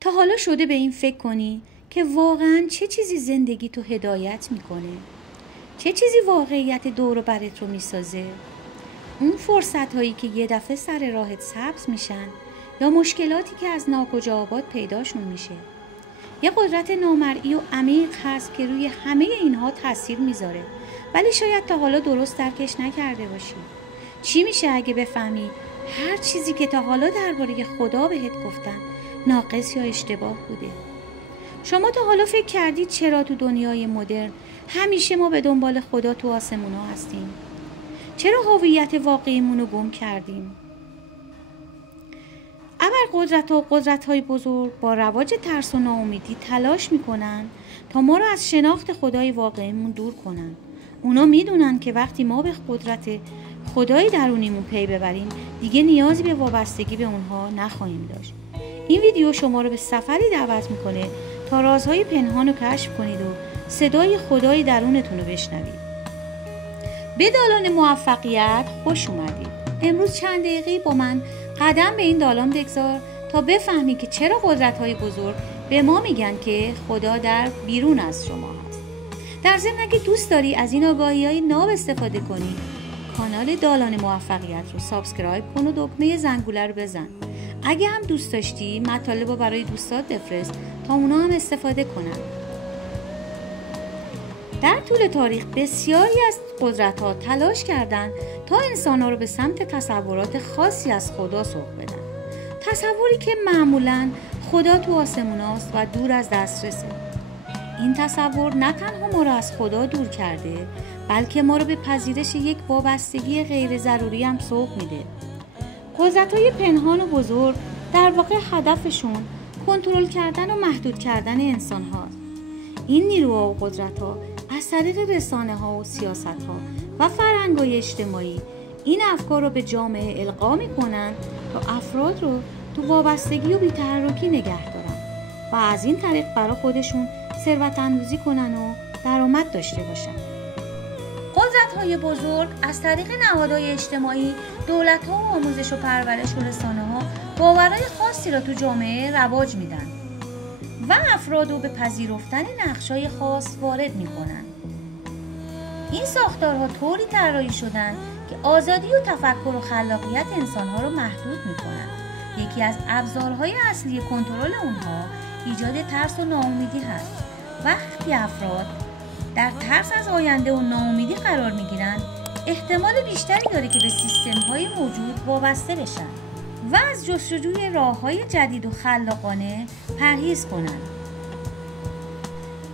تا حالا شده به این فکر کنی که واقعاً چه چیزی زندگی تو هدایت میکنه؟ چه چیزی واقعیت دور و برت رو میسازه؟ اون فرصت هایی که یه دفعه سر راهت سبز میشن یا مشکلاتی که از ناکجا آباد پیداشون میشه؟ یه قدرت نامرئی و عمیق هست که روی همه اینها تاثیر میذاره، ولی شاید تا حالا درست درکش نکرده باشی. چی میشه اگه بفهمی هر چیزی که تا حالا درباره خدا بهت گفتن ناقص یا اشتباه بوده؟ شما تا حالا فکر کردید چرا تو دنیای مدرن همیشه ما به دنبال خدا تو آسمونا هستیم؟ چرا هویت واقعیمون رو گم کردیم؟ ابرقدرت‌ها و قدرت‌های بزرگ با رواج ترس و ناامیدی تلاش میکنن تا ما رو از شناخت خدای واقعیمون دور کنن. اونا میدونن که وقتی ما به قدرت خدای درونیمون پی ببریم دیگه نیازی به وابستگی به اونها نخواهیم داشت. این ویدیو شما رو به سفری دعوت میکنه تا رازهای پنهان رو کشف کنید و صدای خدای درونتون رو بشنوید. به دالان موفقیت خوش اومدید. امروز چند دقیقه با من قدم به این دالان بگذار تا بفهمی که چرا قدرت‌های بزرگ به ما میگن که خدا در بیرون از شما هست. در ضمن اگه دوست داری از این آگاهی‌های ناب استفاده کنی، کانال دالان موفقیت رو سابسکرایب کن و دکمه زنگوله رو بزن. اگه هم دوست داشتی مطالب رو برای دوستات بفرست تا اونا هم استفاده کنن. در طول تاریخ بسیاری از قدرت‌ها تلاش کردند تا انسان‌ها رو به سمت تصورات خاصی از خدا سوق بدن. تصوری که معمولاً خدا تو آسموناست و دور از دسترسه. این تصور نه تنها ما رو از خدا دور کرده، بلکه ما رو به پذیرش یک وابستگی غیر ضروری هم سوق میده. قدرت‌های پنهان و بزرگ در واقع هدفشون کنترل کردن و محدود کردن انسان هاست. این نیروها و قدرت‌ها از طریق رسانه‌ها و سیاست‌ها و فرهنگ‌های اجتماعی این افکار رو به جامعه القا می‌کنن تا افراد رو تو وابستگی و بی‌تحرکی نگه دارن و از این طریق برای خودشون ثروت‌اندوزی کنن و درآمد داشته باشن. قدرت‌های بزرگ از طریق نهادهای اجتماعی، دولت‌ها و آموزش و پرورش و رسانه‌ها باورهای خاصی را تو جامعه رواج میدن و افراد رو به پذیرفتن نقش‌های خاص وارد می‌کنن. این ساختارها طوری طراحی شدن که آزادی و تفکر و خلاقیت انسان‌ها رو محدود می‌کنن. یکی از ابزارهای اصلی کنترل اونها ایجاد ترس و ناامیدی هست. وقتی افراد در ترس از آینده و ناامیدی قرار می‌گیرن، احتمال بیشتری داره که به سیستم‌های موجود وابسته بشن و از جستجوی راه‌های جدید و خلاقانه پرهیز کنند.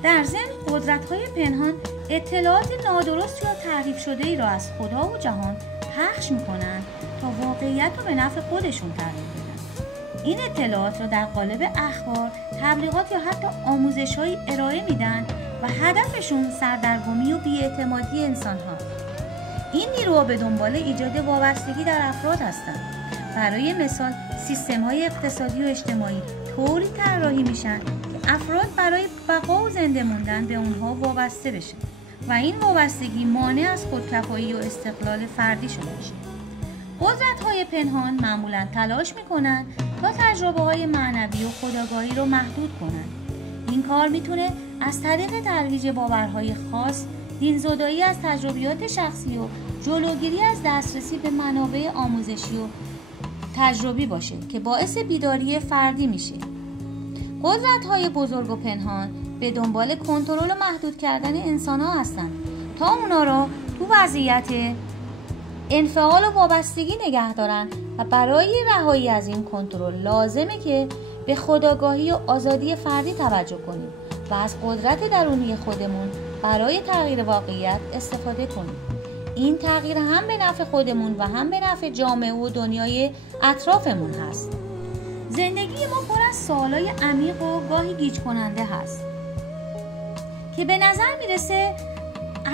در ضمن قدرت‌های پنهان اطلاعات نادرست یا تحریف شده‌ای را از خدا و جهان پخش می‌کنند تا واقعیت رو به نفع خودشون تغییر بدن. این اطلاعات را در قالب اخبار، تبلیغات یا حتی آموزش‌های ارائه میدن و هدفشون سردرگمی و بی‌اعتمادی انسان‌هاست. این نیروها به دنبال ایجاد وابستگی در افراد هستند. برای مثال سیستم‌های اقتصادی و اجتماعی طوری طراحی میشن که افراد برای بقا و زنده موندن به اونها وابسته بشن و این وابستگی مانع از خودکفایی و استقلال فردی شده میشه. قدرت‌های پنهان معمولاً تلاش میکنن تا تجربه‌های معنوی و خودآگاهی رو محدود کنن. این کار میتونه از طریق ترویج باورهای خاص، دین‌زدایی از تجربیات شخصی و جلوگیری از دسترسی به منابع آموزشی و تجربی باشه که باعث بیداری فردی میشه. قدرت‌های بزرگ و پنهان به دنبال کنترل و محدود کردن انسان‌ها هستند تا اونا را تو وضعیت انفعال و وابستگی نگه دارن و برای رهایی از این کنترل لازمه که به خودآگاهی و آزادی فردی توجه کنیم و از قدرت درونی خودمون برای تغییر واقعیت استفاده کنیم. این تغییر هم به نفع خودمون و هم به نفع جامعه و دنیای اطرافمون هست. زندگی ما پر از سوالای عمیق و گاهی گیج کننده هست که به نظر میرسه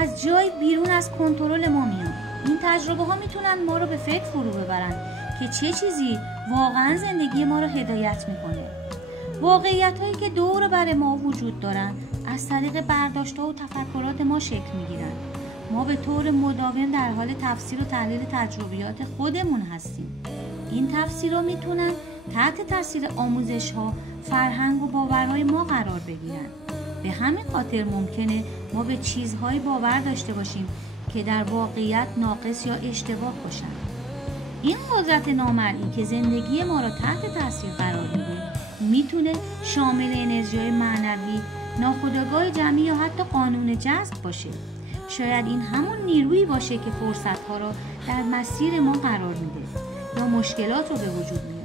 از جای بیرون از کنترل ما میان. این تجربه ها میتونن ما رو به فکر فرو ببرن که چه چیزی واقعا زندگی ما رو هدایت میکنه. واقعیت هایی که دور بر ما وجود دارن از طریق برداشت ها و تفکرات ما شکل میگیرن. ما به طور مداوم در حال تفسیر و تحلیل تجربیات خودمون هستیم. این تفسیرها میتونن تحت تاثیر آموزش ها فرهنگ و باورهای ما قرار بگیرن. به همین خاطر ممکنه ما به چیزهایی باور داشته باشیم که در واقعیت ناقص یا اشتباه باشن. این قدرت نامرئی که زندگی ما را تحت تاثیر قرار میده میتونه شامل انرژی‌های معنوی، ناخودآگاه جمعی یا حتی قانون جذب باشه. شاید این همون نیرویی باشه که فرصت‌ها را در مسیر ما قرار میده یا مشکلات رو به وجود میاره.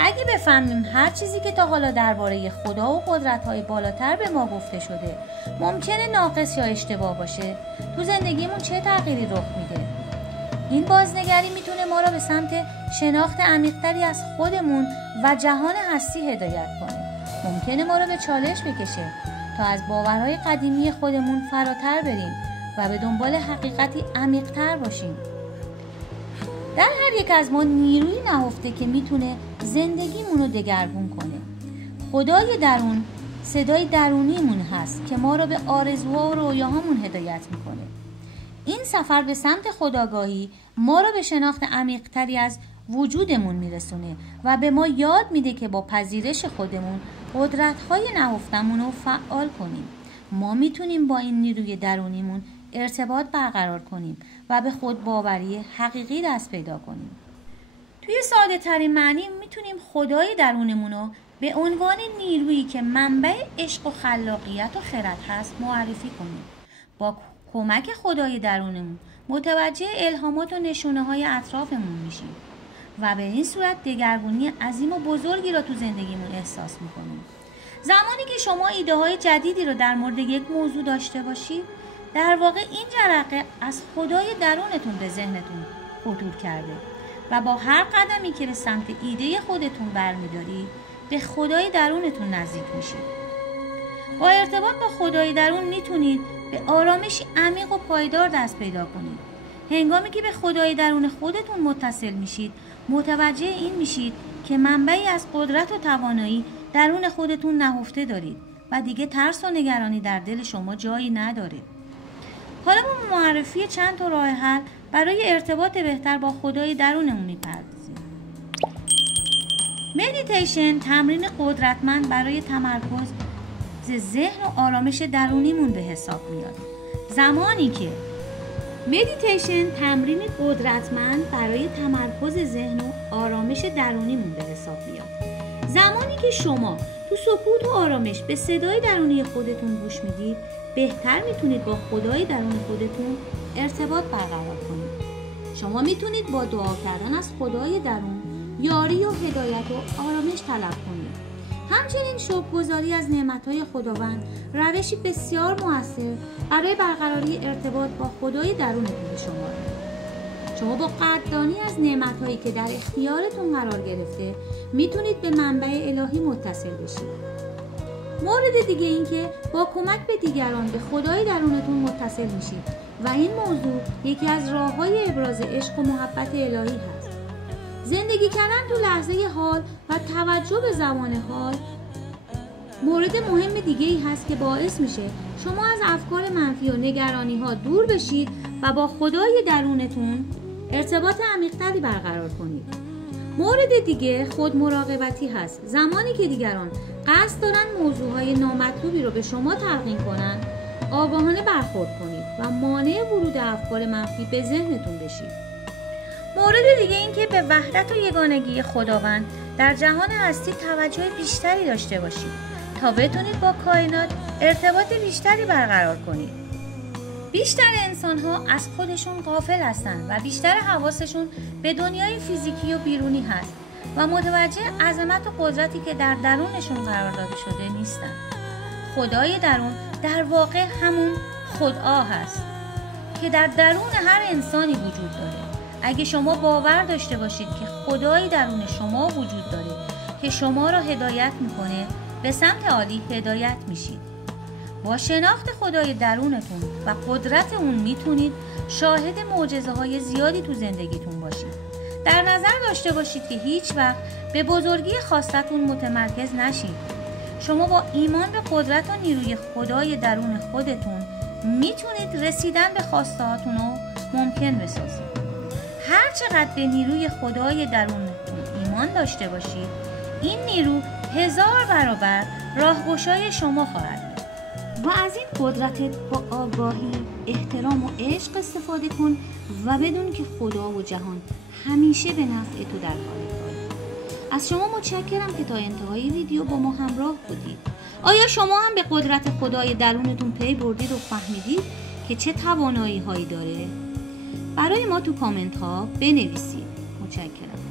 اگه بفهمیم هر چیزی که تا حالا درباره خدا و قدرت‌های بالاتر به ما گفته شده ممکنه ناقص یا اشتباه باشه، تو زندگیمون چه تغییری رخ میده؟ این بازنگری میتونه ما را به سمت شناخت عمیق‌تری از خودمون و جهان هستی هدایت کنه. ممکنه ما را به چالش بکشه تا از باورهای قدیمی خودمون فراتر بریم و به دنبال حقیقتی عمیق‌تر باشیم. در هر یک از ما نیروی نهفته که میتونه زندگیمون رو دگرگون کنه. خدای درون صدای درونیمون هست که ما رو به آرزوها و رویاهامون هدایت میکنه. این سفر به سمت خودآگاهی ما رو به شناخت عمیق‌تری از وجودمون میرسونه و به ما یاد میده که با پذیرش خودمون قدرت‌های نهفتمون رو فعال کنیم. ما میتونیم با این نیروی درونیمون ارتباط برقرار کنیم و به خود باوری حقیقی دست پیدا کنیم. توی ساده ترین معنی میتونیم خدای درونمون رو به عنوان نیرویی که منبع عشق و خلاقیت و خرد هست معرفی کنیم. با کمک خدای درونمون متوجه الهامات و نشونه های اطرافمون میشیم و به این صورت دگرگونی عظیم و بزرگی را تو زندگیمون احساس میکنیم. زمانی که شما ایده های جدیدی رو در مورد یک موضوع داشته باشید، در واقع این جرقه از خدای درونتون به ذهنتون خطور کرده و با هر قدمی که به سمت ایده خودتون برمیدارید به خدای درونتون نزدیک میشید. با ارتباط با خدای درون میتونید به آرامشی عمیق و پایدار دست پیدا کنید. هنگامی که به خدای درون خودتون متصل میشید، متوجه این میشید که منبعی از قدرت و توانایی درون خودتون نهفته دارید و دیگه ترس و نگرانی در دل شما جایی نداره. حالا ما معرفی چند تا راه حل برای ارتباط بهتر با خدای درونمون میپردازیم. مدیتیشن تمرین قدرتمند برای تمرکز ذهن و آرامش درونیمون به حساب میاد. زمانی که مدیتیشن تمرین قدرتمند برای تمرکز ذهن و آرامش درونیمون به حساب میاد. زمانی که شما تو سکوت و آرامش به صدای درونی خودتون گوش میدید، بهتر میتونید با خدای درون خودتون ارتباط برقرار کنید. شما میتونید با دعا کردن از خدای درون یاری و هدایت و آرامش طلب کنید. همچنین شکرگزاری از نعمت‌های خداوند روشی بسیار مؤثر برای برقراری ارتباط با خدای درونتون شما. شما با قدردانی از نعمت‌هایی که در اختیارتون قرار گرفته میتونید به منبع الهی متصل بشید. مورد دیگه این که با کمک به دیگران به خدای درونتون متصل میشید و این موضوع یکی از راه‌های ابراز عشق و محبت الهی هست. زندگی کردن تو لحظه حال و توجه به زمان حال مورد مهم دیگه ای هست که باعث میشه شما از افکار منفی و نگرانی ها دور بشید و با خدای درونتون ارتباط عمیق‌تری برقرار کنید. مورد دیگه خود مراقبتی هست. زمانی که دیگران قصد دارن موضوعهای نامطلوبی رو به شما تلقین کنن، آگاهانه برخورد کنید و مانع ورود افکار منفی به ذهنتون بشید. مورد دیگه این که به وحدت و یگانگی خداوند در جهان هستی توجه بیشتری داشته باشید تا بتونید با کائنات ارتباط بیشتری برقرار کنید. بیشتر انسان‌ها از خودشون غافل هستن و بیشتر حواسشون به دنیای فیزیکی و بیرونی هست و متوجه عظمت و قدرتی که در درونشون قرار داده شده نیستن. خدای درون در واقع همون خدا هست که در درون هر انسانی وجود داره. اگه شما باور داشته باشید که خدای درون شما وجود داره که شما را هدایت میکنه، به سمت عالی هدایت میشید. با شناخت خدای درونتون و قدرت اون میتونید شاهد معجزه‌های زیادی تو زندگیتون باشید. در نظر داشته باشید که هیچ وقت به بزرگی خواستتون متمرکز نشید. شما با ایمان به قدرت و نیروی خدای درون خودتون میتونید رسیدن به خواستهاتون رو ممکن بسازید. هر چقدر به نیروی خدای درونتون ایمان داشته باشید، این نیرو 1000 برابر راهگشای شما خواهد بود. و از این قدرتت با آگاهی، احترام و عشق استفاده کن و بدون که خدا و جهان همیشه به نفع تو در حال کاره. از شما متشکرم که تا انتهای ویدیو با ما همراه بودید. آیا شما هم به قدرت خدای درونتون پی بردید و فهمیدید که چه توانایی هایی داره؟ برای ما تو کامنت ها بنویسید. متشکرم.